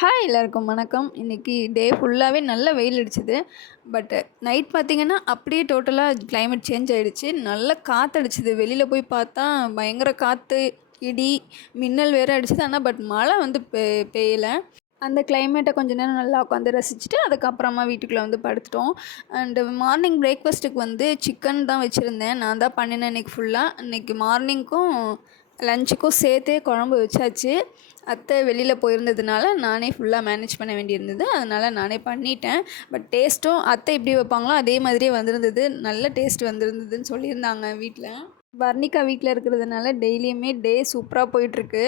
Hi எல்லாருக்கும் வணக்கம். இன்றைக்கி டே ஃபுல்லாகவே நல்ல வெயில் அடிச்சுது. பட் நைட் பார்த்திங்கன்னா அப்படியே டோட்டலாக கிளைமேட் சேஞ்ச் ஆகிடுச்சு. நல்ல காற்றடிச்சிது. வெளியில் போய் பார்த்தா பயங்கர காற்று, இடி, மின்னல் வேறு அடிச்சுது. ஆனால் மழை வந்து பெய்யலை. அந்த கிளைமேட்டை கொஞ்ச நேரம் நல்லா உட்காந்து ரசிச்சுட்டு அதுக்கப்புறமா வீட்டுக்குள்ளே வந்து படுத்துட்டோம். அண்டு மார்னிங் பிரேக்ஃபாஸ்ட்டுக்கு வந்து சிக்கன் தான் வச்சுருந்தேன். நான் தான் பண்ணினேன் இன்றைக்கி ஃபுல்லாக. இன்றைக்கி மார்னிங்க்கும் லஞ்சுக்கும் சேர்த்தே குழம்பு வச்சாச்சு. அத்தை வெளியில் போயிருந்ததுனால நானே ஃபுல்லாக மேனேஜ் பண்ண வேண்டியிருந்தது. அதனால் நானே பண்ணிட்டேன். பட் டேஸ்ட்டும் அத்தை எப்படி வைப்பாங்களோ அதே மாதிரியே வந்திருந்தது. நல்ல டேஸ்ட் வந்திருந்ததுன்னு சொல்லியிருந்தாங்க வீட்டில். வர்ணிகா வீட்டில் இருக்கிறதுனால டெய்லியுமே டே சூப்பராக போயிட்டுருக்கு.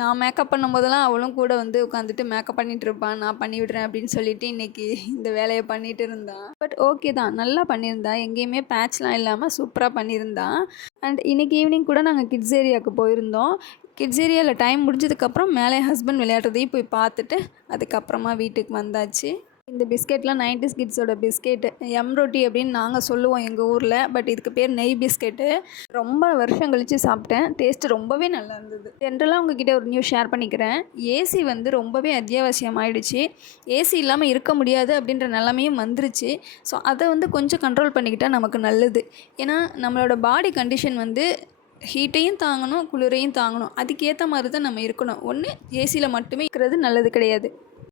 நான் மேக்கப் பண்ணும்போதெல்லாம் அவளும் கூட வந்து உட்காந்துட்டு மேக்கப் பண்ணிகிட்ருப்பான். நான் பண்ணி விடுறேன் அப்படின்னு சொல்லிட்டு இன்றைக்கி இந்த வேலையை பண்ணிகிட்டு இருந்தான். பட் ஓகே தான், நல்லா பண்ணியிருந்தா. எங்கேயுமே பேட்ச்லாம் இல்லாமல் சூப்பராக பண்ணியிருந்தான். அண்ட் இன்றைக்கி ஈவினிங் கூட நாங்கள் கிட்ஸ் ஏரியாவுக்கு போயிருந்தோம். கிட்ஸ் ஏரியாவில் டைம் முடிஞ்சதுக்கப்புறம் மேலே ஹஸ்பண்ட் விளையாடுறதையும் போய் பார்த்துட்டு அதுக்கப்புறமா வீட்டுக்கு வந்தாச்சு. இந்த பிஸ்கெட்லாம் 90s கிட்ஸோட பிஸ்கெட்டு, ரொட்டி அப்படின்னு நாங்கள் சொல்லுவோம் எங்கள் ஊரில். பட் இதுக்கு பேர் நெய் பிஸ்கெட்டு. ரொம்ப வருஷம் கழித்து சாப்பிட்டேன். டேஸ்ட்டு ரொம்பவே நல்லா இருந்தது. ஜென்ரலாக உங்ககிட்ட ஒரு நியூஸ் ஷேர் பண்ணிக்கிறேன். ஏசி வந்து ரொம்பவே அத்தியாவசியமாயிடுச்சு. ஏசி இல்லாமல் இருக்க முடியாது அப்படின்ற நிலமையும் வந்துருச்சு. ஸோ அதை வந்து கொஞ்சம் கண்ட்ரோல் பண்ணிக்கிட்டால் நமக்கு நல்லது. ஏன்னா நம்மளோட பாடி கண்டிஷன் வந்து ஹீட்டையும் தாங்கணும், குளிரையும் தாங்கணும். அதுக்கேற்ற மாதிரி தான் நம்ம இருக்கணும். ஒன்று ஏசியில் மட்டுமே இருக்கிறது நல்லது கிடையாது.